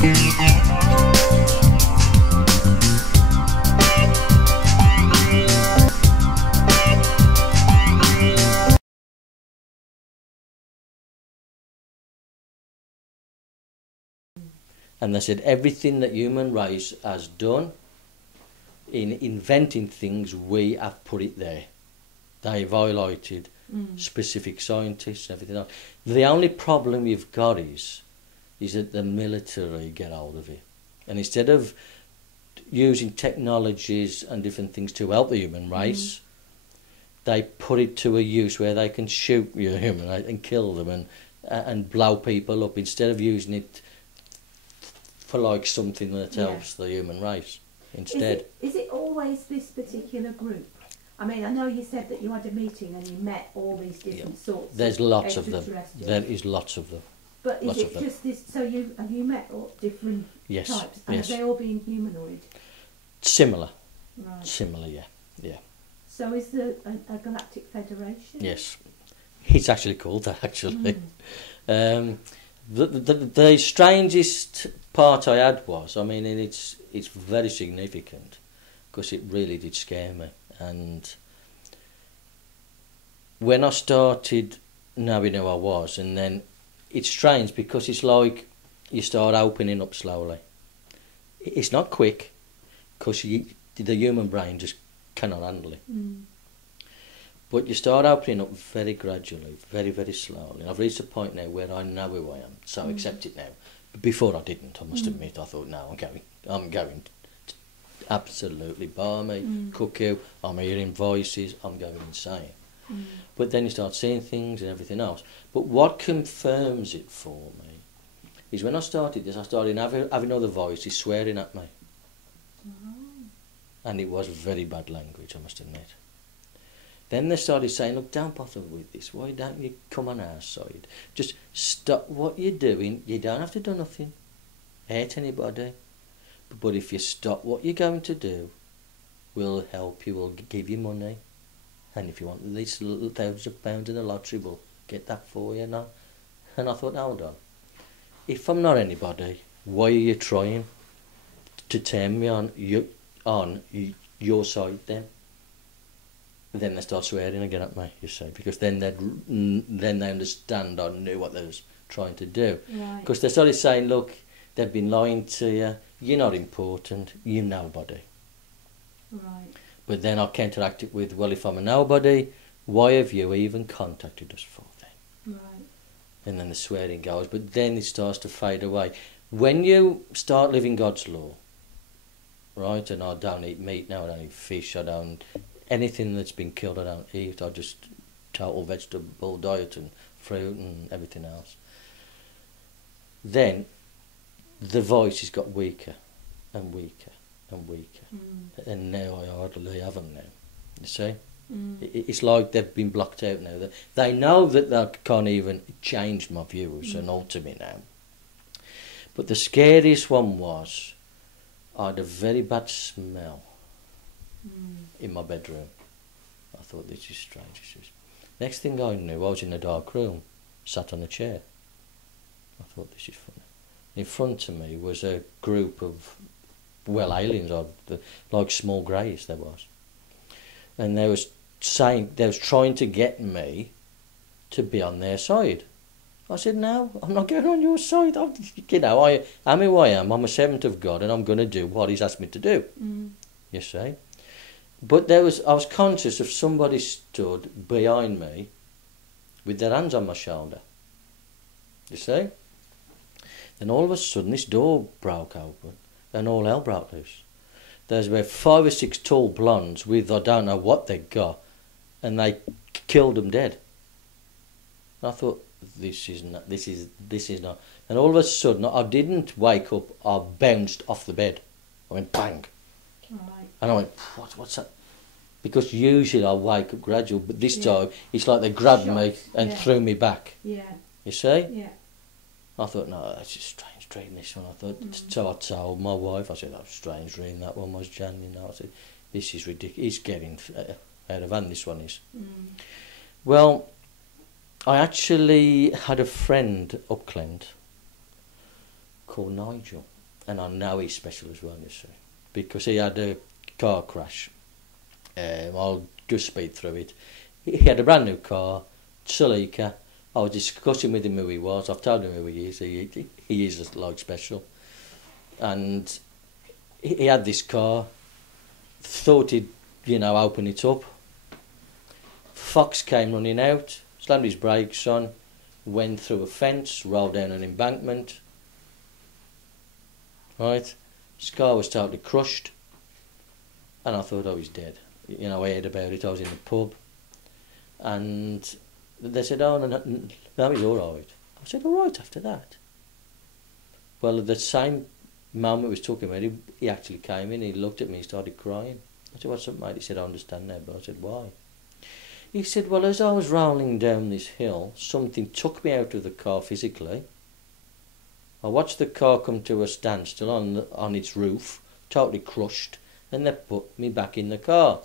And they said everything that human race has done in inventing things, we have put it there. They've highlighted specific scientists and everything else. The only problem you've got is that the military get hold of it. And instead of using technologies and different things to help the human race, they put it to a use where they can shoot your human race and kill them and blow people up, instead of using it for like something that helps the human race instead. Is it always this particular group? I mean, I know you said that you had a meeting and you met all these different sorts. There's lots of them. There is lots of them. But is it just this? So have you met all different types? And have they all been humanoid? Similar. Right. Similar, yeah. So is there a galactic federation? Yes, it's actually called that actually. The strangest part I had was, I mean, and it's very significant because it really did scare me. And when I started knowing who I was, and then it's strange because it's like you start opening up slowly. It's not quick because the human brain just cannot handle it. But you start opening up very gradually, very, very slowly. And I've reached a point now where I know who I am, so I accept it now. But before I didn't, I must admit. I thought, no, I'm going to absolutely bar me, cuckoo, I'm hearing voices, I'm going insane. But then you start seeing things and everything else. But what confirms it for me is when I started this, I started having other voices swearing at me. And it was very bad language, I must admit. Then they started saying, look, don't bother with this. Why don't you come on our side? Just stop what you're doing. You don't have to do nothing. Hurt anybody. But if you stop what you're going to do, we'll help you, we'll give you money. And if you want these little thousands of pounds in the lottery, we'll get that for you now. And I thought, hold on. If I'm not anybody, why are you trying to turn me on your side then? Then they start swearing again at me, you see, because then they understand I knew what they was trying to do. Because they started saying, look, they've been lying to you, you're not important, you're nobody. But then I counteract it with, well, if I'm a nobody, why have you even contacted us for then? And then the swearing goes, but then it starts to fade away. When you start living God's law, right, and I don't eat meat now, I don't eat fish, I don't... Anything that's been killed I don't eat. I just total vegetable diet and fruit and everything else. Then the voice has got weaker and weaker and weaker. And now I hardly have them now. You see? It's like they've been blocked out now. They know that they can't even change my views and alter me now. But the scariest one was I had a very bad smell in my bedroom. I thought, this is strange. Next thing I knew, I was in a dark room, sat on a chair. I thought, this is funny. In front of me was a group of, well, aliens, like small greys there was. And they was trying to get me to be on their side. I said, no, I'm not going on your side. I am who I am. I'm a servant of God and I'm going to do what he's asked me to do. You see? But I was conscious of somebody stood behind me with their hands on my shoulder. You see? Then all of a sudden this door broke open and all hell broke loose. There's about 5 or 6 tall blondes with I don't know what they got, and they killed them dead. And I thought, this is not. And all of a sudden I didn't wake up, I bounced off the bed. I went bang. And I went, what's that? Because usually I wake up gradual, but this time it's like they grabbed me and threw me back. You see? I thought, no, that's a strange dream, this one. I thought, so I told my wife, I said, that was a strange dream, that one was, Jan, you know. I said, this is ridiculous, it's getting out of hand, this one is. Well, I actually had a friend up Clent called Nigel, and I know he's special as well, you see, because he had a car crash. I'll just speed through it. He had a brand new car, Celica. I was discussing with him who he was. I've told him who he is. He is like special. And he had this car, thought he'd, open it up. Fox came running out, slammed his brakes on, went through a fence, rolled down an embankment. Right? His car was totally crushed. And I thought, oh, he's dead. I heard about it. I was in the pub. And they said, oh, no, he's all right. I said, all right after that. Well, at the same moment we was talking about it, he actually came in, he looked at me, he started crying. I said, what's up, mate? He said, I understand now, but I said, why? He said, well, as I was rolling down this hill, something took me out of the car physically. I watched the car come to a standstill on its roof, totally crushed, and they put me back in the car.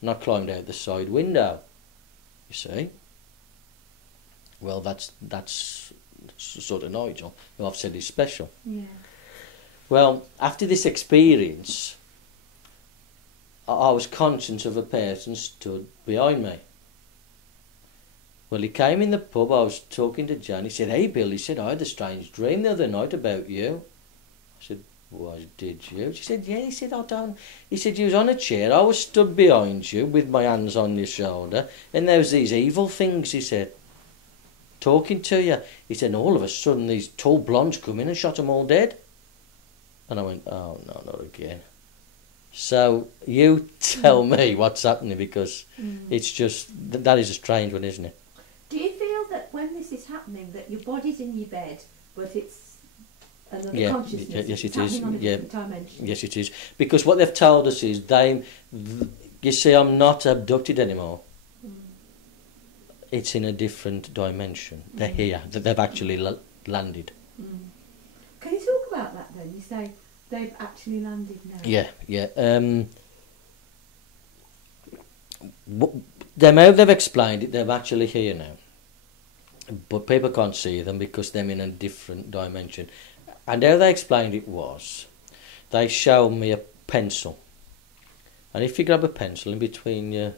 And I climbed out the side window. You see? Well, that's sort of Nigel, who I've said is special. Yeah. Well, after this experience, I was conscious of a person stood behind me. Well, he came in the pub, I was talking to Jan, he said, hey Bill, he said, I had a strange dream the other night about you. I said, why did you? She said, yeah, he said, I don't. He said, you was on a chair, I was stood behind you with my hands on your shoulder, and there was these evil things, he said, talking to you. He said, and all of a sudden these tall blondes come in and shot them all dead. And I went, oh no, not again. So you tell me what's happening, because it's just, that is a strange one, isn't it? Do you feel that when this is happening, that your body's in your bed, but it's another consciousness? Yes, it is. is. On a different dimension. Yes, it is. Because what they've told us is, you see, I'm not abducted anymore. It's in a different dimension. They're here. They've actually landed. Can you talk about that then? You say they've actually landed now. Yeah. How they've explained it, they're actually here now. But people can't see them because they're in a different dimension. And how they explained it was, they showed me a pencil. And if you grab a pencil in between your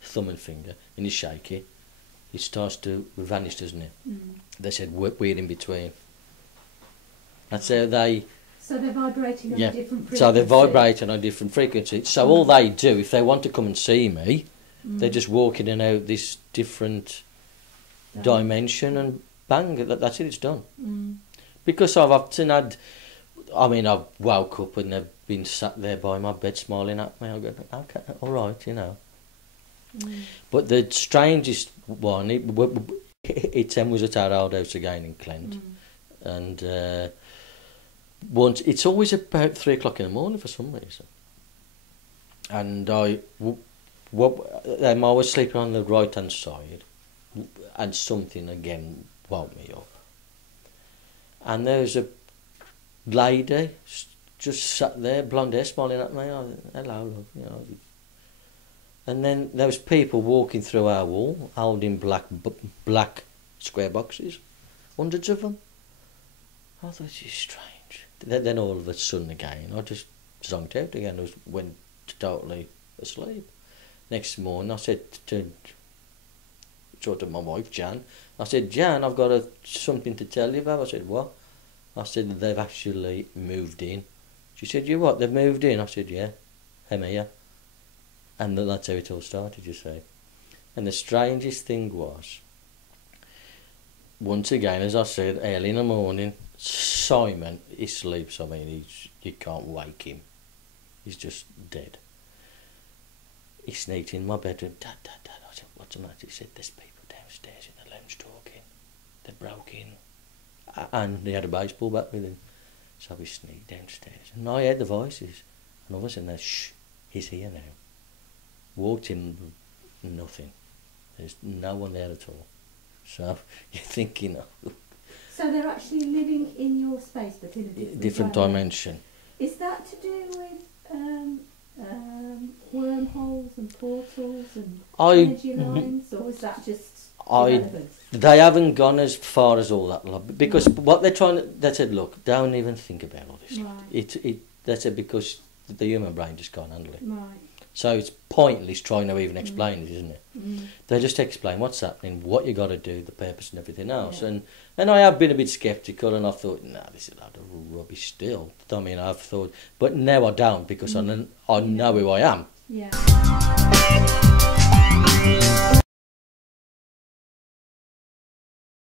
thumb and finger and you shake it, it starts to vanish, doesn't it? They said, we're in between. That's how they... So they're vibrating on a different frequency. So they're vibrating on a different frequency. So all they do, if they want to come and see me, they just walk in and out this different dimension and bang, that's it, it's done. Because I've often had... I've woke up and they've been sat there by my bed smiling at me. I go, okay, all right, But the strangest one, it was at our old house again in Clent. And once, it's always about 3 o'clock in the morning for some reason. And I was sleeping on the right-hand side, and something again woke me up. And there's a lady just sat there, blonde hair, smiling at me. Hello, love, And then there was people walking through our wall, holding black square boxes, hundreds of them. I thought, this is strange. Then all of a sudden again, I just zonked out again. I went totally asleep. Next morning, I said to my wife, Jan, I said, Jan, I've got something to tell you about. I said, what? I said, they've actually moved in. She said, you what, they've moved in? I said, yeah, I'm here. And that's how it all started, you see. And the strangest thing was, once again, as I said, early in the morning, Simon, he sleeps, you can't wake him. He's just dead. He sneaked in my bedroom, Dad. I said, what's the matter? He said, there's people downstairs in the lounge talking. They broke in. And he had a baseball bat with him. So we sneaked downstairs. And I heard the voices. And all of a sudden, shh, he's here now. Walked in, nothing. There's no one there at all. So you're thinking, so they're actually living in your space, but in a different dimension. Is that to do with wormholes and portals and energy lines, or is that just... They haven't gone as far as all that, because what they're trying to, they said, look, don't even think about all this. Right. They said, because the human brain just can't handle it. Right. So it's pointless trying to even explain it, isn't it? Mm. They just explain what's happening, what you got to do, the purpose and everything else. Yeah. And I have been a bit sceptical, and I thought, this is a lot of rubbish still. I mean, I've thought, but now I don't, because I know who I am. Yeah.